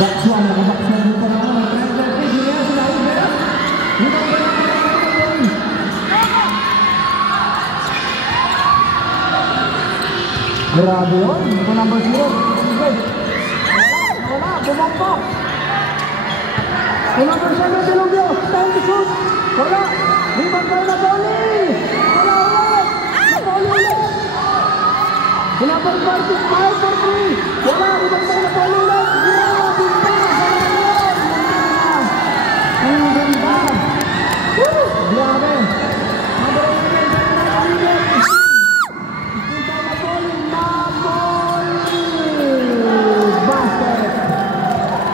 Baksuan, nakabaksuan mo pa naman. Grabe yun. Ito number 0. Wala, bumampak. Ito number 7, Delugio. Time to shoot. Wala. Rebound tayo na Poli. Wala ulit. Napoli ulit. Ito number 5, 5 for 3. Wala, rebound tayo na Poli ulit. Ang ganda. Grabe. Number 11.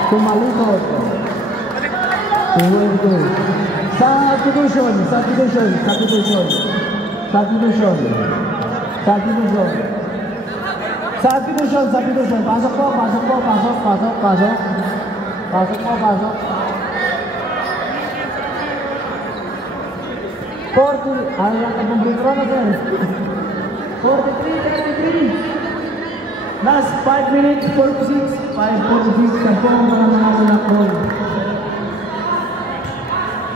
Tumalikot. Substitution. Pasok po. 40. Ayaw ka pong break run again. 43. Last 5 minutes, 46. 5:46. Kampo ang mga ulakon.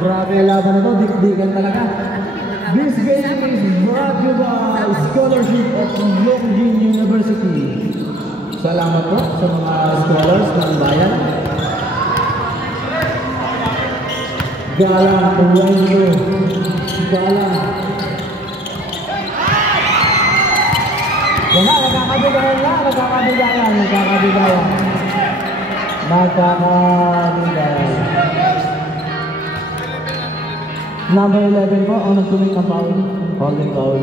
Grabe ang laban na ito. Dikdikan talaga. This game is brought to you by Scholarship of Longjing University. Salamat po sa mga scholars ng bayan. Galang, Puwendo. Galang. Wala, nagkakabigayan. Number 11 po, ang nagtumik na foul. Holding foul.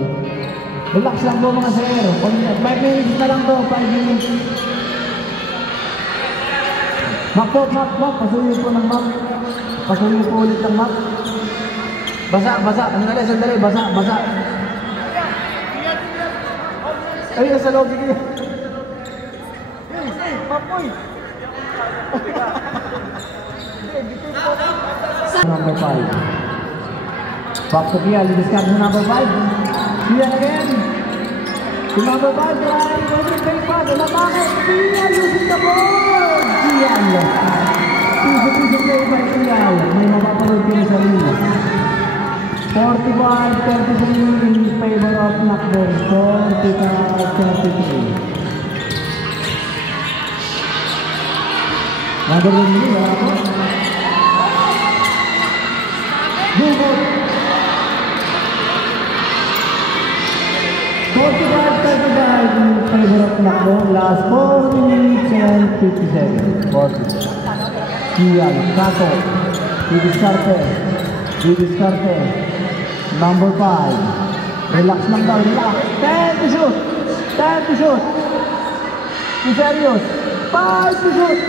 Relax lang po mga sir. 5 minutes na lang to, 5 minutes. Map. Pasuyo po ng map. Pasuyo po ulit ng map. Basa. Sandali. Basa. Ay, nasa loob sige. Papoy. Number 5. Back to Kial, discard mo number 5. Kial again. To number 5, try. Every pass. Lamangan. Kial using the ball. Kial. Piso play by Kial. May mapapanood kayo sa sarili. 45-33 in favor of Nakbon. 45-33. Number 1 ini wala po. Bukod. 45-35 in favor of Nakbon. Last 4 minutes and 57. 40. Kian, Kato. Didiskarte. Number 5. Relax lang daw, relax. 10 to shoot. Serious. 5 to shoot.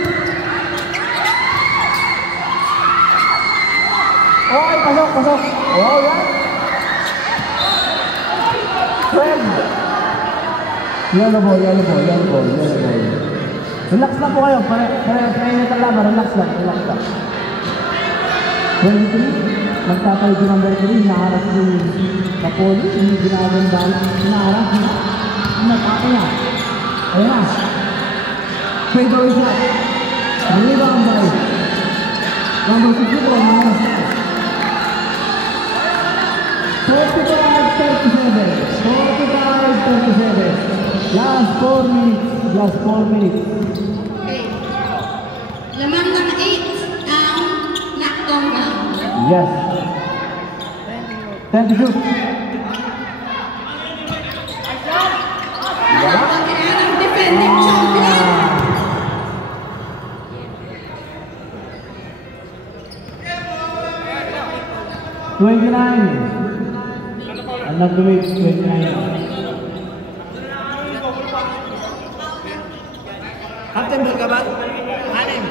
Okay, pasok. Alright. 12. Yellow ball. Relax lang po kayo. Pare-pare lang laban. Relax lang. 23. Magtatay si number 3, hinaharap si Napoli, hindi ginaganda lang, hinaharap, natake na. Ayan na. Fade away shot. Rebound by number 64, 45-37. Last 4 minutes. Okay. Lamang ng 8 ang Naktonga. Yes. 10 to shoot. Defending champion. 29. Anak duit 29. Captain ka ba? Anim.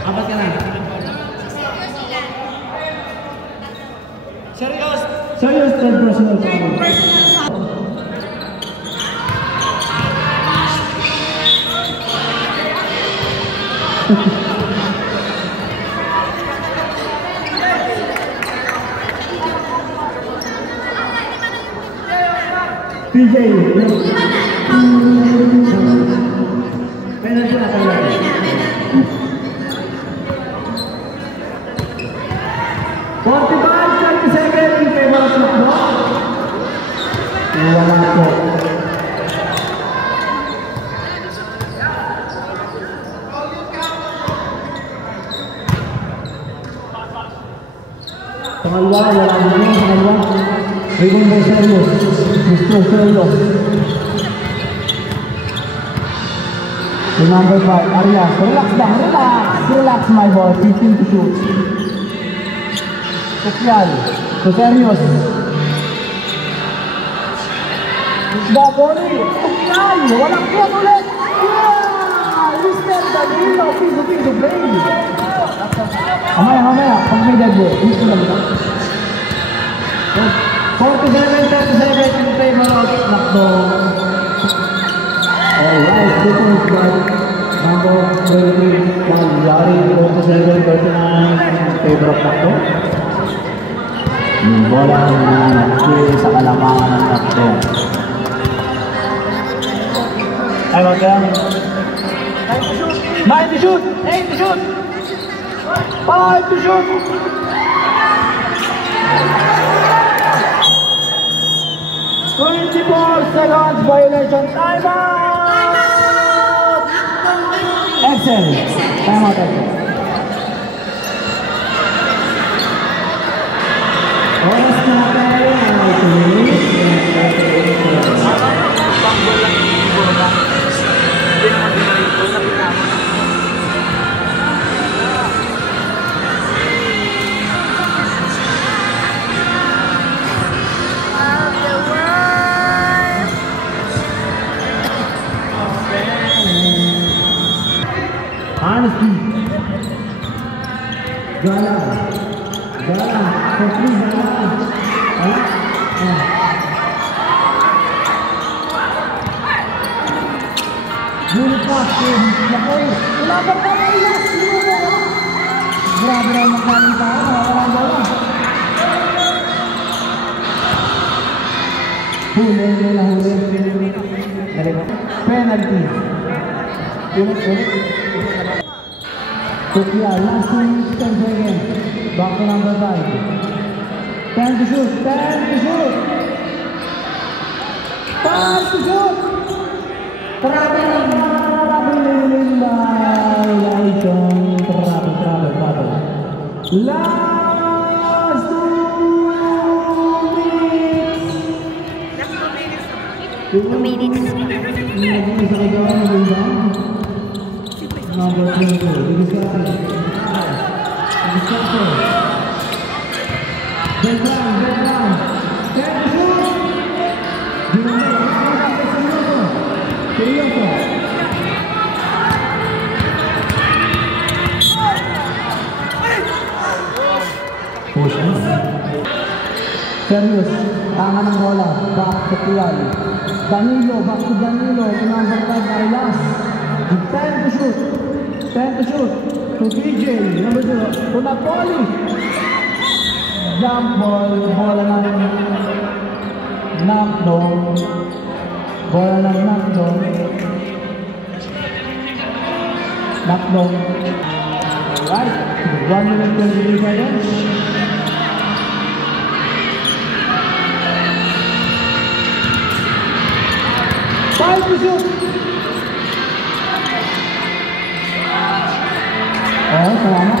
Apat ka na. Serious 10 personal. PJ. kaliwa, wala mo yun sa kaliwa. Rebound by Serios. Mr. Serios. To number 5, Arias. Relax lang, relax. Relax my boy. 15 to shoot. Sofial. To Serios. Baboni. Sofial. Walang shot ulit. Yeah! Mr. Danilo. Piso brain. Mamaya. Pag may dagbo. Piso lang ito. 47-37 in favor of Nakdong. Alright, 2 points by number 20, Cagliari, 47-39 in favor of Nakdong. Yung bola na nagkiri sa kalamangan ng Nakdong. Ay, wag yan. 9 to shoot! 8 to shoot! 5 to shoot! 24 seconds violation. Time out! Excellent. Time out. Oras na tayo. Honesty. Gala. Complete Gala. Unit pass. Lakoy. Ilaban ka na ilas. Grabe na makaling tao. Walang bola. Huli. Penalty. Unit. Sophia, last 10 seconds. Back to number 5. 10 to shoot. 5 to shoot. Travel. Last 2 minutes. Number 24, Diviscate. Beltran. Serioso. Serios, tangan ng bola, back to Pial. Danilo, back to Danilo, number 5, Arias. 10 to shoot. To DJ, number 0. To Napoli. Jump ball, bola ng Nakdong. Right, 1 minute 23 seconds. Five to shoot. Oh, salamat.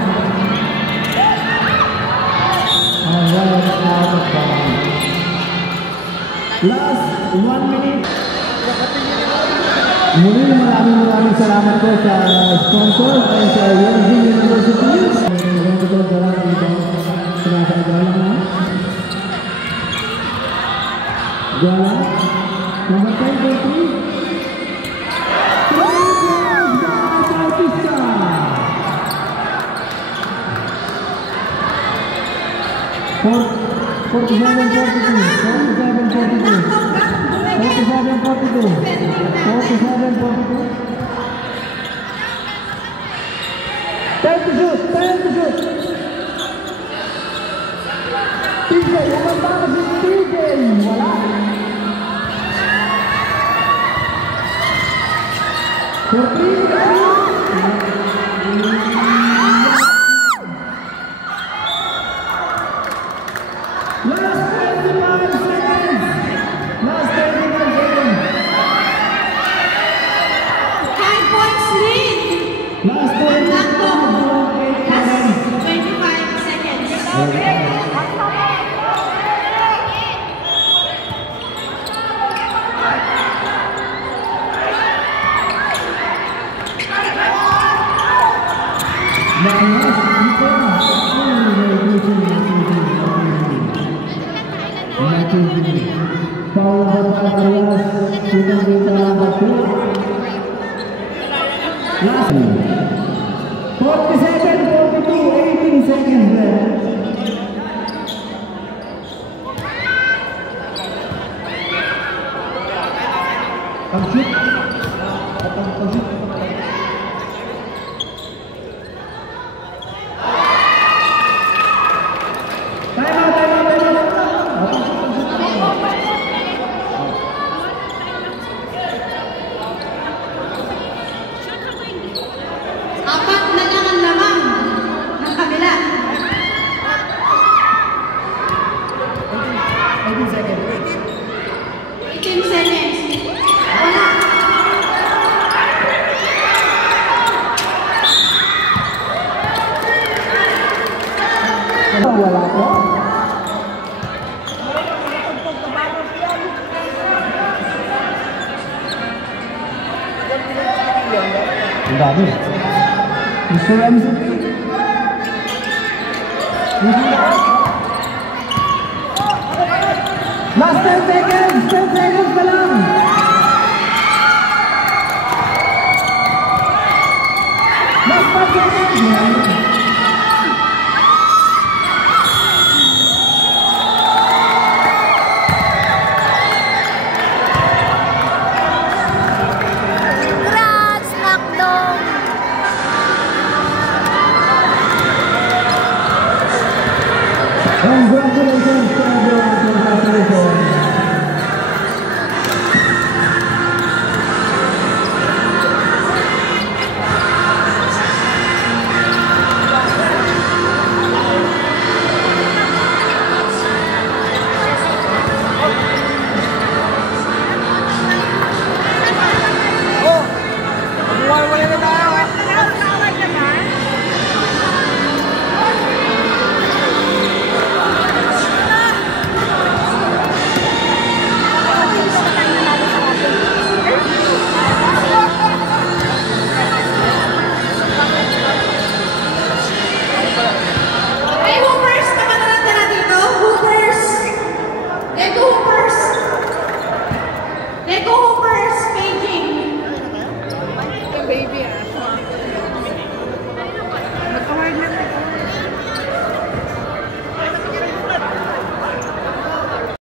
Last 1 minute. Muli maraming salamat po sa sponsor ay sa Yale University. Gala, number 10-3. Time to shoot. TJ, umanda na si TJ. Wala. Last 25 seconds. Apat na lang ang lamang ng kabila. 18 seconds. 18 seconds. Wala. Wala po. Ang dami. Mr. MCP. Last 10 seconds! 10 seconds pa lang! Last 5 seconds! Congrats, Nakdong! Congratulations!